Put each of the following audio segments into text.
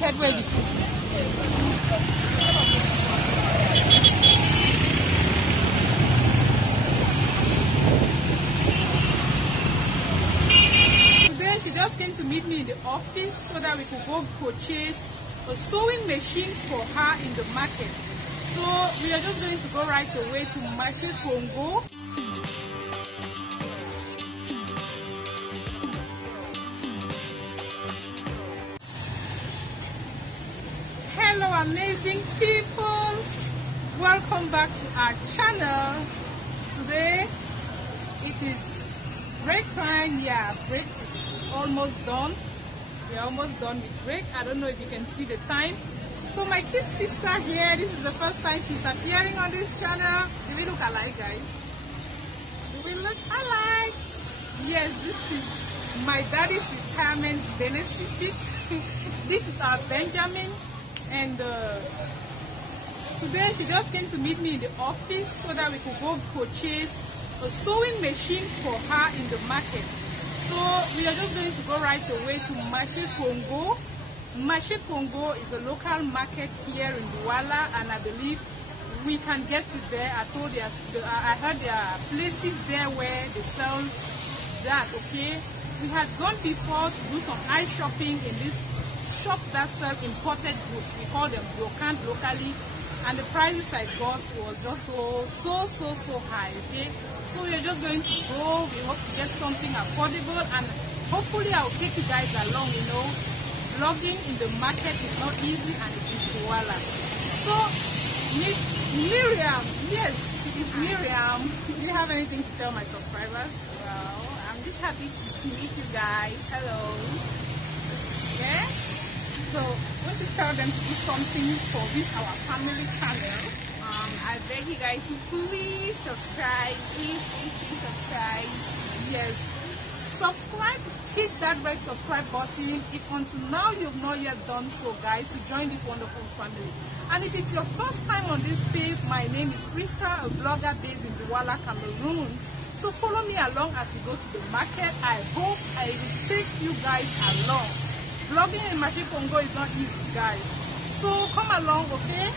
market where this. Today she just came to meet me in the office so that we could go purchase a sewing machine for her in the market. So we are just going to go right away to Marché Congo. Hello amazing people, welcome back to our channel. Today it is break time. Yeah, break is almost done. We are almost done with break. I don't know if you can see the time. So my kid sister here, this is the first time she's appearing on this channel. Do we look alike, guys? Do we look alike? Yes, this is my daddy's retirement benefit. This is our Benjamin. And today she just came to meet me in the office so that we could go purchase a sewing machine for her in the market. So we are just going to go right away to Marché Congo. Marché Congo is a local market here in Douala, and I believe we can get it there. I heard there are places there where they sell that. Okay, we had gone before to do some eye shopping in this shops that sell imported goods. We call them brocante locally, and the prices I got was just so high. Okay, so we are just going to go. We hope to get something affordable, and hopefully I'll take you guys along. You know, vlogging in the market is not easy, and it is Douala. So Miriam, yes, she is Miriam. Do you have anything to tell my subscribers? Well, I'm just happy to meet you guys. Hello. Yeah. So, I want to tell them to do something for this our family channel. I beg you guys to please subscribe. Please subscribe. Yes. Subscribe. Hit that red subscribe button if until now you've not yet done so, guys, to join this wonderful family. And if it's your first time on this page, my name is Krista, a blogger based in Douala Cameroon. So follow me along as we go to the market. I hope I will take you guys along. Vlogging in Marché Congo is not easy, guys. So come along, okay?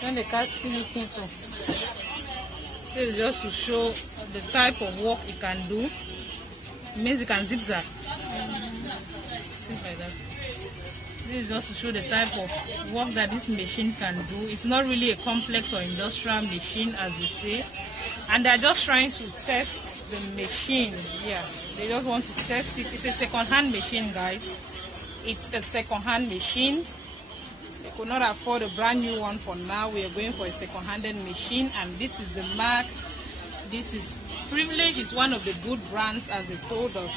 When they can't see anything, so this is just to show the type of work it can do. It means it can zigzag. Things like that. This is just to show the type of work that this machine can do. It's not really a complex or industrial machine, as they say. And they're just trying to test the machine. Yeah, they just want to test it. It's a second-hand machine, guys. It's a second-hand machine. They could not afford a brand new one for now. We are going for a second-handed machine, and this is the mark. This is Privilege. Is one of the good brands, as they told us.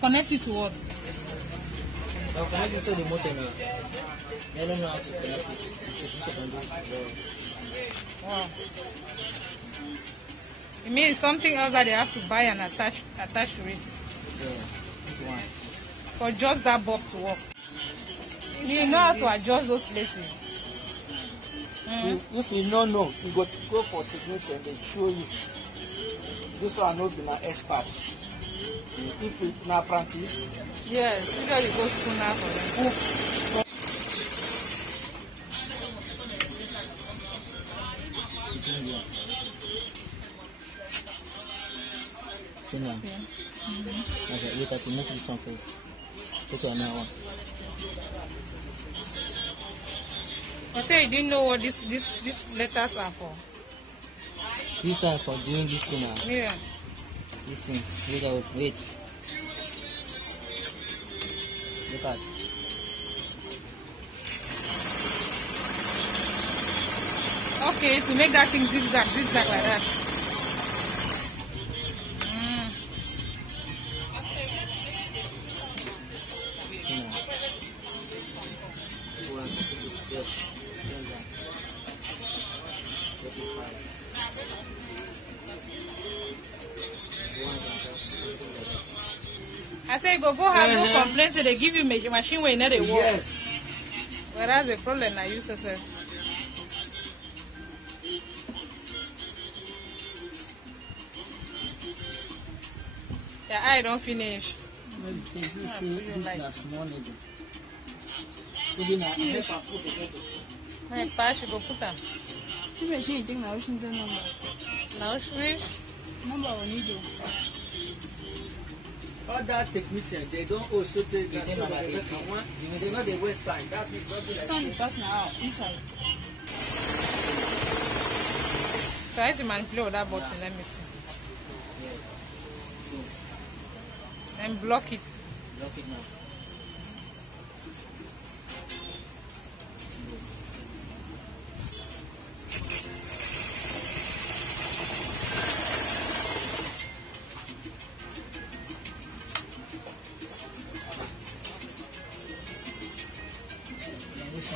Connect it to what? I'll connect it to the motor now. I don't know how to connect it. Wow. It means something else that they have to buy and attach to it. Yeah, one. For just that bulb to work. You know how to adjust those places. If you don't know, you go for technician and they show you. This one not be an expert. If you an apprentice. Yes, you go school now for them. See now. Yeah. Okay, look at the move this one first. Take your now one. You say you didn't know what these letters are for. These are for doing this thing now. Yeah. These things. Wait. Look at. Okay, to make that thing zigzag like that. I say go have no complaints. They give you machine where you know they work. Yes. Whereas the problem I use as a yeah, I don't finish. This is small needle. My patch go put them. This machine you think now we shouldn't number. Now switch. Number we need to. Other technicians, they don't also take that. They know they waste time. That is what they Stand the person out inside. Try to manipulate with that button. Let me see. And block it. Block it now.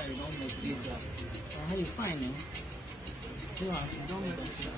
You don't make this up. How you find it? You don't make this up.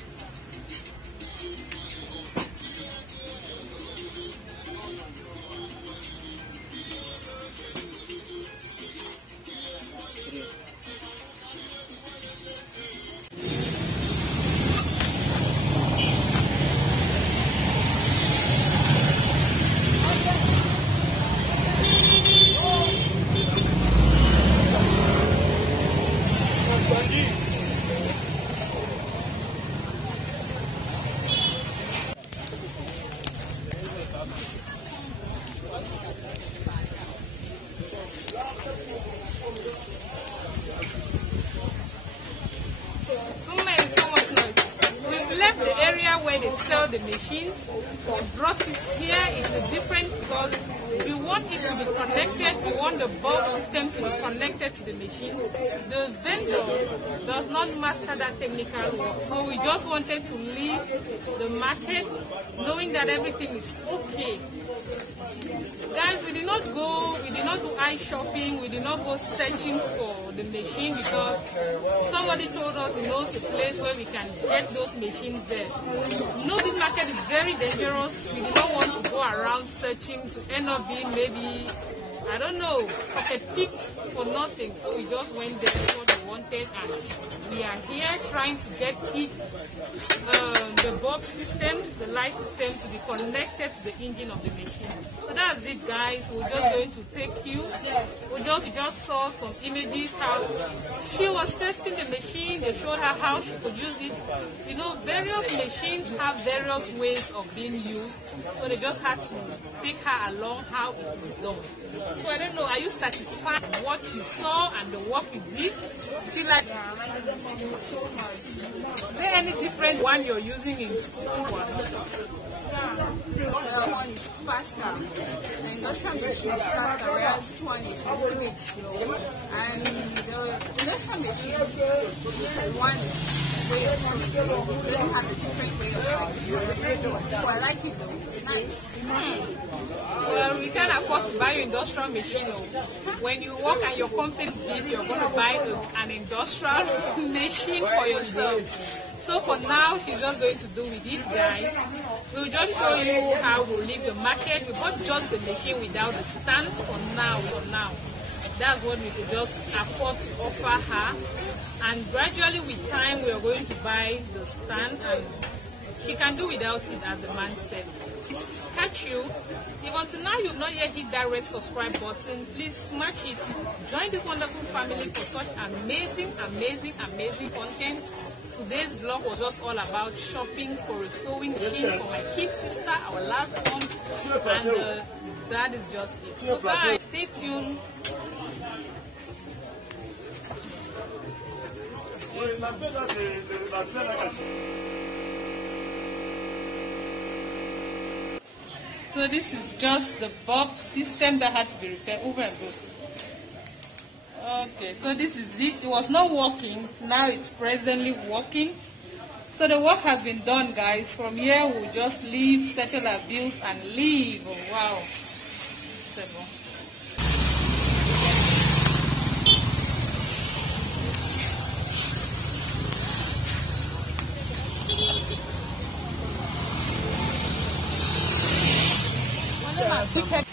Where they sell the machines, we brought it here. It's a different because we want it to be connected. We want the bulb system to be connected to the machine. The vendor does not master that technical work, so we just wanted to leave the market knowing that everything is okay. Guys, we did not do eye shopping, we did not go searching for the machine because somebody told us he knows a place where we can get those machines there. No, this market is very dangerous. We did not want to go around searching to end up being maybe, I don't know, pocket picks for nothing. So we just went there for what we wanted, and we are here trying to get it, the bulb system, the light system to be connected to the engine of the machine. So that's it, guys. We're just going to take you. We just saw some images how she was testing the machine. They showed her how she could use it. You know, various machines have various ways of being used, so they just had to take her along how it is done. So I don't know, are you satisfied with what you saw and the work you did? Do you like? Is there any different one you're using in school? The other one is faster. The industrial machine is faster, whereas this one is a little bit slow. And the industrial machine is one way of sewing. It doesn't have a different way of sewing. So I like it though. It's nice. Well, we can't afford to buy an industrial machine. When you work and your company is big, you're going to buy an industrial machine for yourself. So for now, she's just going to do with it, guys. We'll just show you how we'll leave the market. We bought just the machine without the stand for now. That's what we could just afford to offer her. And gradually with time, we are going to buy the stand and she can do without it, as the man said. Please catch you. If until now you've not yet hit that red subscribe button, please smash it. Join this wonderful family for such amazing content. Today's vlog was just all about shopping for a sewing machine for my kid sister, our last one, and that is just it. So guys, stay tuned. So this is just the bulb system that had to be repaired over and over. Okay, so this is it. It was not working. Now it's presently working. So the work has been done, guys. From here, we'll just leave, settle our bills, and leave. Oh, wow. Pick up